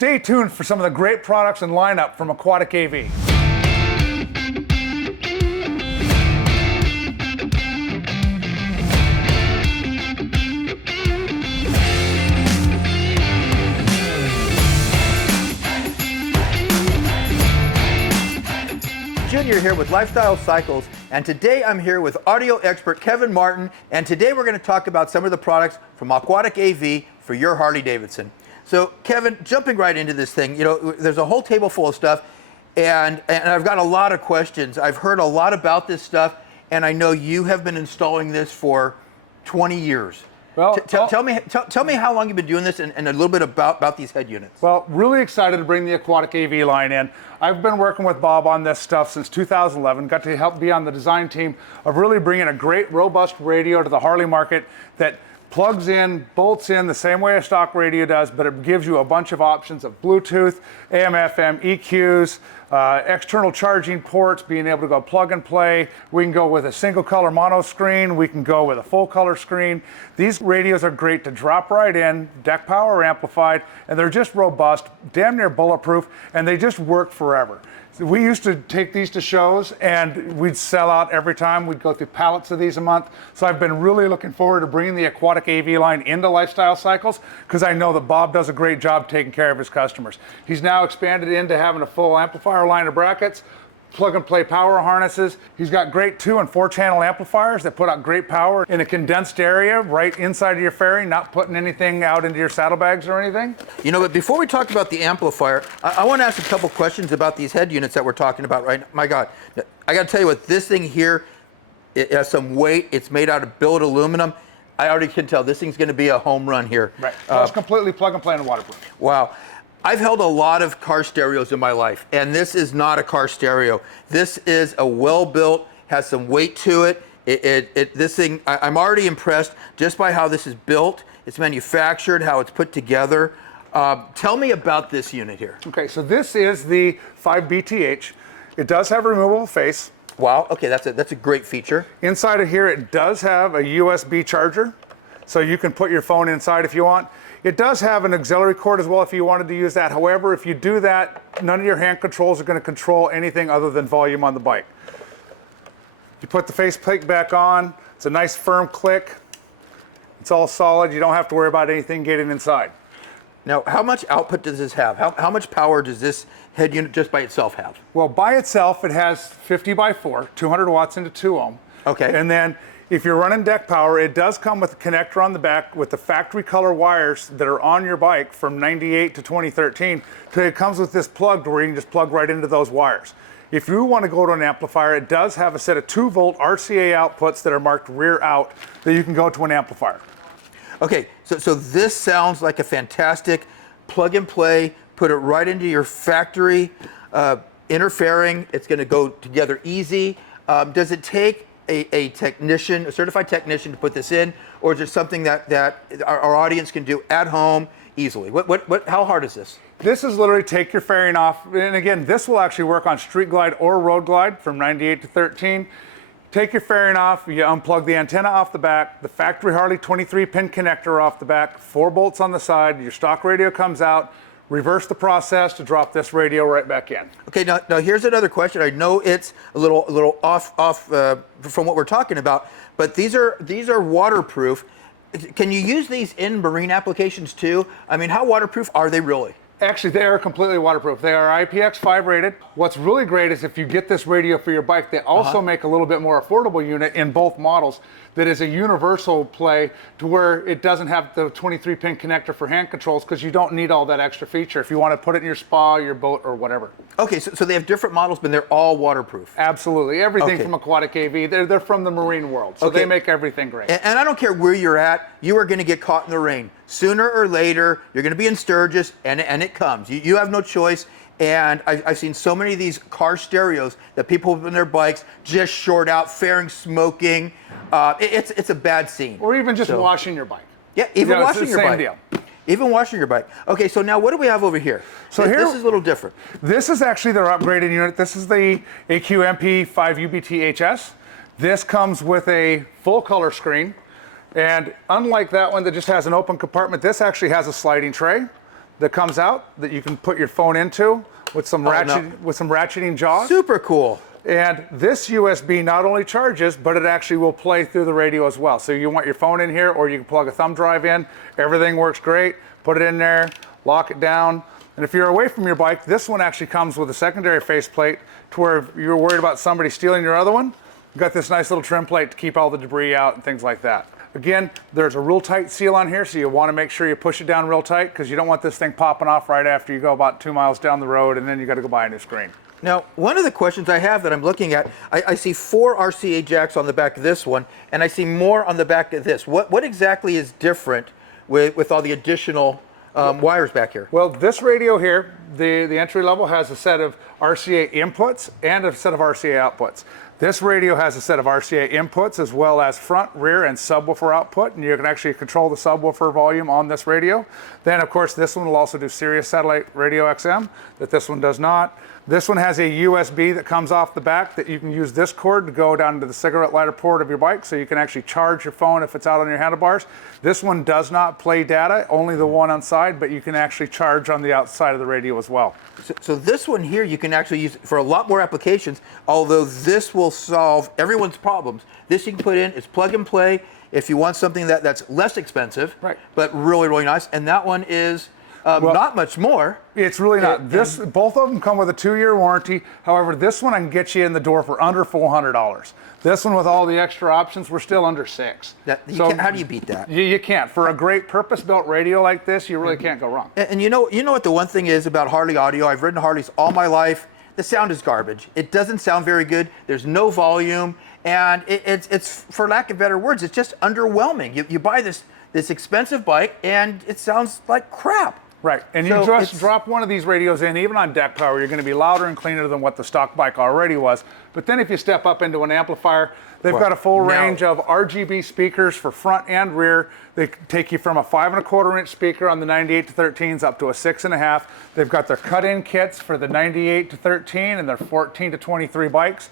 stay tuned for some of the great products and lineup from Aquatic AV. Junior here with Lifestyle Cycles, and today I'm here with audio expert Kevin Martin, and today we're going to talk about some of the products from Aquatic AV for your Harley Davidson. So Kevin, jumping right into this thing, you know, there's a whole table full of stuff, and I've got a lot of questions. I've heard a lot about this stuff, and I know you have been installing this for 20 years. Well, tell me how long you've been doing this and a little bit about these head units. Well, really excited to bring the Aquatic AV line in. I've been working with Bob on this stuff since 2011. Got to help be on the design team of really bringing a great, robust radio to the Harley market that plugs in, bolts in the same way a stock radio does, but it gives you a bunch of options of Bluetooth, AM, FM, EQs, external charging ports, being able to go plug and play. We can go with a single color mono screen. We can go with a full color screen. These radios are great to drop right in, deck power amplified, and they're just robust, damn near bulletproof, and they just work forever. We used to take these to shows and we'd sell out every time. We'd go through pallets of these a month. So I've been really looking forward to bringing the Aquatic AV line into Lifestyle Cycles because I know that Bob does a great job taking care of his customers. He's now expanded into having a full amplifier line of brackets, plug and play power harnesses. He's got great 2 and 4 channel amplifiers that put out great power in a condensed area right inside of your fairing, not putting anything out into your saddlebags or anything. You know, but before we talk about the amplifier, I want to ask a couple questions about these head units that we're talking about right now. My God, I got to tell you what, this thing here, it has some weight. It's made out of billet aluminum. I already can tell this thing's going to be a home run here. Right, it's completely plug and play and waterproof. Wow. I've held a lot of car stereos in my life, and this is not a car stereo. This is a well-built, has some weight to it. This thing, I'm already impressed just by how this is built. It's manufactured, how it's put together. Tell me about this unit here. Okay, so this is the 5BTH. It does have a removable face. Wow, okay, that's a great feature. Inside of here, it does have a USB charger, so you can put your phone inside if you want. It does have an auxiliary cord as well if you wanted to use that. However, if you do that, none of your hand controls are going to control anything other than volume on the bike. You put the faceplate back on. It's a nice firm click. It's all solid. You don't have to worry about anything getting inside. Now, how much output does this have? How much power does this head unit just by itself have? Well, by itself, it has 50 by 4, 200 watts into 2 ohm. Okay. And then if you're running deck power, it does come with a connector on the back with the factory color wires that are on your bike from 98 to 2013. So it comes with this plug where you can just plug right into those wires. If you want to go to an amplifier, it does have a set of 2-volt RCA outputs that are marked rear out that you can go to an amplifier. Okay, so this sounds like a fantastic plug and play, put it right into your factory interfering. It's going to go together easy. Does it take a technician, a certified technician to put this in, or is it something that our audience can do at home easily? How hard is this? This is literally take your fairing off, and again, this will actually work on street glide or road glide from 98 to 13. Take your fairing off, you unplug the antenna off the back, the factory Harley 23-pin connector off the back, 4 bolts on the side, your stock radio comes out, reverse the process to drop this radio right back in. Okay, now here's another question. I know it's a little off from what we're talking about, but these are waterproof. Can you use these in marine applications too? I mean, how waterproof are they really? Actually, they are completely waterproof. They are IPX5 rated. What's really great is if you get this radio for your bike, they also make a little bit more affordable unit in both models that is a universal play to where it doesn't have the 23-pin connector for hand controls because you don't need all that extra feature if you want to put it in your spa, your boat, or whatever. Okay, so they have different models, but they're all waterproof. Absolutely. Everything from Aquatic AV, they're from the marine world, so they make everything great. And I don't care where you're at, you are going to get caught in the rain. Sooner or later, you're going to be in Sturgis, and it comes. You have no choice. And I've seen so many of these car stereos that people have on their bikes just short out, fairing smoking. It's a bad scene. Or even just washing your bike. Yeah, even washing your bike. Deal. Even washing your bike. Okay, so now what do we have over here? So this is a little different. This is actually their upgraded unit. This is the AQMP 5UBT-HS. This comes with a full color screen. And unlike that one that just has an open compartment, this actually has a sliding tray. that comes out that you can put your phone into with some ratcheting jaws. Super cool. And this USB not only charges, but it actually will play through the radio as well. So you want your phone in here, or you can plug a thumb drive in. Everything works great. Put it in there, lock it down. And if you're away from your bike, this one actually comes with a secondary faceplate to where if you're worried about somebody stealing your other one, you've got this nice little trim plate to keep all the debris out and things like that. Again, there's a real tight seal on here, so you want to make sure you push it down real tight because you don't want this thing popping off right after you go about 2 miles down the road and then you got to go buy a new screen. Now, one of the questions I have that I'm looking at, I see 4 RCA jacks on the back of this one, and I see more on the back of this. What exactly is different with all the additional wires back here? Well, this radio here, the entry level, has a set of RCA inputs and a set of RCA outputs. This radio has a set of RCA inputs as well as front, rear, and subwoofer output, and you can actually control the subwoofer volume on this radio. Then, of course, this one will also do Sirius Satellite Radio XM, that this one does not. This one has a USB that comes off the back that you can use this cord to go down to the cigarette lighter port of your bike, so you can actually charge your phone if it's out on your handlebars. This one does not play data, only the one on side, but you can actually charge on the outside of the radio as well. So this one here you can actually use for a lot more applications, although this will solve everyone's problems. This you can put in, it's plug and play if you want something that's less expensive, right, but really, really nice. And that one is not much more. It's really not. Both of them come with a 2-year warranty. However, this one I can get you in the door for under $400. This one with all the extra options, we're still under $600. How do you beat that? You can't. For a great purpose-built radio like this, you really can't go wrong. And you know what the one thing is about Harley audio? I've ridden Harleys all my life. The sound is garbage. It doesn't sound very good. There's no volume, and it's for lack of better words, it's just underwhelming. You buy this expensive bike, and it sounds like crap. Right, and you just drop one of these radios in, even on deck power, you're going to be louder and cleaner than what the stock bike already was. But then if you step up into an amplifier, they've got a full range of RGB speakers for front and rear. They take you from a 5¼ inch speaker on the 98 to 13s up to a 6½. They've got their cut-in kits for the 98 to 13 and their 14 to 23 bikes.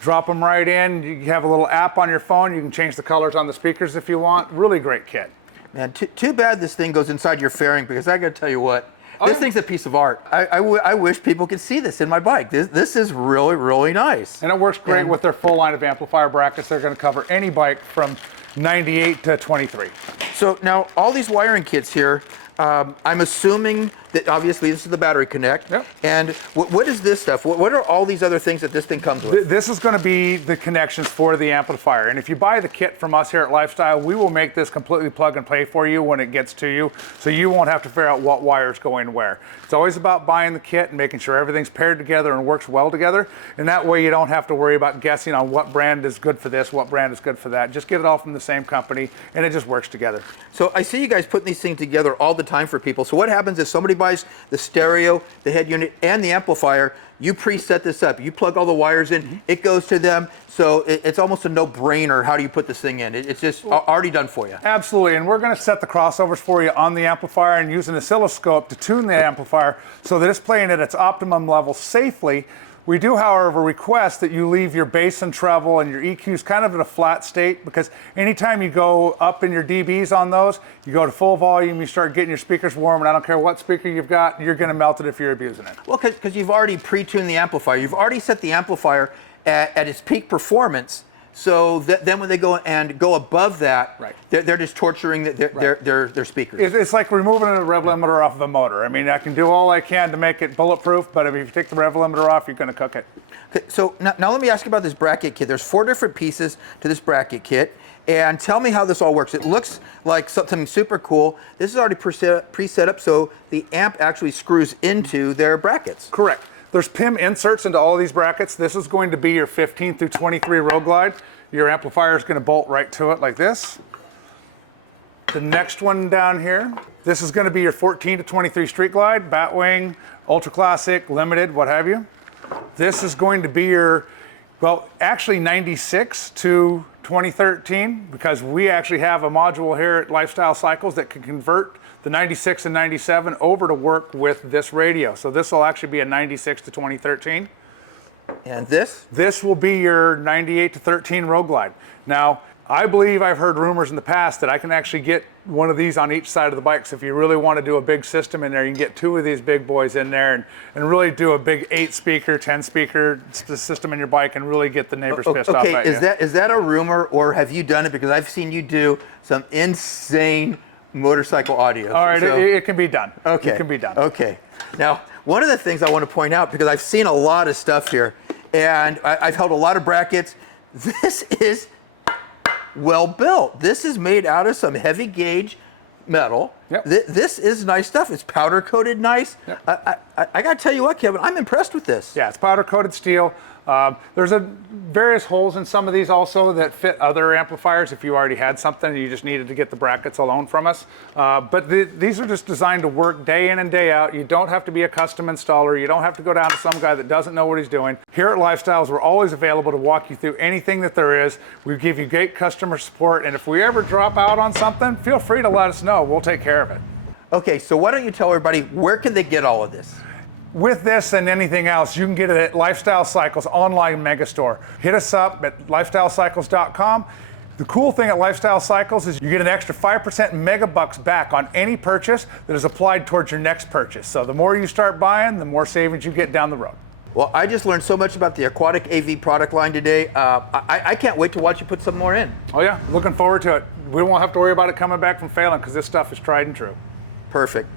Drop them right in. You have a little app on your phone. You can change the colors on the speakers if you want. Really great kit. Man, too bad this thing goes inside your fairing, because I got to tell you what, this thing's a piece of art. I wish people could see this in my bike. This is really, really nice. And it works great with their full line of amplifier brackets. They're going to cover any bike from 98 to 23. So now all these wiring kits here, I'm assuming that obviously this is the battery connect. Yep. And what is this stuff? What are all these other things that this thing comes with? This is going to be the connections for the amplifier. And if you buy the kit from us here at Lifestyle, we will make this completely plug and play for you when it gets to you, so you won't have to figure out what wires go in where. It's always about buying the kit and making sure everything's paired together and works well together. And that way you don't have to worry about guessing on what brand is good for this, what brand is good for that. Just get it all from the same company, and it just works together. So I see you guys putting these things together all the time for people. So what happens if somebody buys the stereo, the head unit, and the amplifier? You preset this up. You plug all the wires in. It goes to them. So it's almost a no-brainer. How do you put this thing in? It's just already done for you. Absolutely. And we're going to set the crossovers for you on the amplifier and use an oscilloscope to tune the amplifier so that it's playing at its optimum level safely. We do, however, request that you leave your bass and treble and your EQs kind of in a flat state, because anytime you go up in your dBs on those, you go to full volume, you start getting your speakers warm, and I don't care what speaker you've got, you're going to melt it if you're abusing it. Well, because you've already pre-tuned the amplifier. You've already set the amplifier at its peak performance. So then when they go above that, right, they're just torturing their speakers. It's like removing a rev limiter off of a motor. I mean, I can do all I can to make it bulletproof, but if you take the rev limiter off, you're going to cook it. Okay, so now let me ask you about this bracket kit. There's 4 different pieces to this bracket kit, and tell me how this all works. It looks like something super cool. This is already pre-set up, so the amp actually screws into their brackets. Correct. There's PIM inserts into all of these brackets. This is going to be your 15 through 23 Road Glide. Your amplifier is going to bolt right to it like this. The next one down here, this is going to be your 14 to 23 Street Glide, Batwing, Ultra Classic, Limited, what have you. This is going to be your, well, actually 96 to 2013, because we actually have a module here at Lifestyle Cycles that can convert the 96 and 97 over to work with this radio. So this will actually be a 96 to 2013. And this? This will be your 98 to 13 Road Glide. Now, I believe I've heard rumors in the past that I can actually get one of these on each side of the bike. So if you really want to do a big system in there, you can get 2 of these big boys in there and really do a big 8-speaker, 10-speaker system in your bike and really get the neighbors pissed off at you. Is that a rumor, or have you done it? Because I've seen you do some insane motorcycle audio. All right, it can be done. Okay. It can be done. Okay. Now, one of the things I want to point out, because I've seen a lot of stuff here, and I've held a lot of brackets, this is well built. This is made out of some heavy gauge metal. Yep. This is nice stuff. It's powder coated nice. Yep. I got to tell you what, Kevin, I'm impressed with this. Yeah, it's powder coated steel. There's various holes in some of these also that fit other amplifiers if you already had something and you just needed to get the brackets alone from us. But these are just designed to work day in and day out. You don't have to be a custom installer. You don't have to go down to some guy that doesn't know what he's doing. Here at Lifestyles, we're always available to walk you through anything that there is. We give you great customer support, and if we ever drop out on something, feel free to let us know. We'll take care of it. Okay, so why don't you tell everybody, where can they get all of this? With this and anything else, you can get it at Lifestyle Cycles online megastore. Hit us up at lifestylecycles.com. The cool thing at Lifestyle Cycles is you get an extra 5% megabucks back on any purchase that is applied towards your next purchase. So the more you start buying, the more savings you get down the road. Well, I just learned so much about the Aquatic AV product line today. I can't wait to watch you put some more in. Oh yeah, looking forward to it. We won't have to worry about it coming back from failing because this stuff is tried and true. Perfect.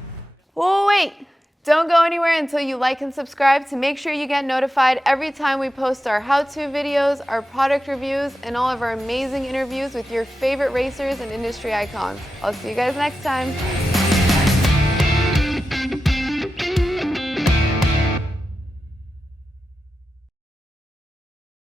Well, wait. Don't go anywhere until you like and subscribe to make sure you get notified every time we post our how-to videos, our product reviews, and all of our amazing interviews with your favorite racers and industry icons. I'll see you guys next time.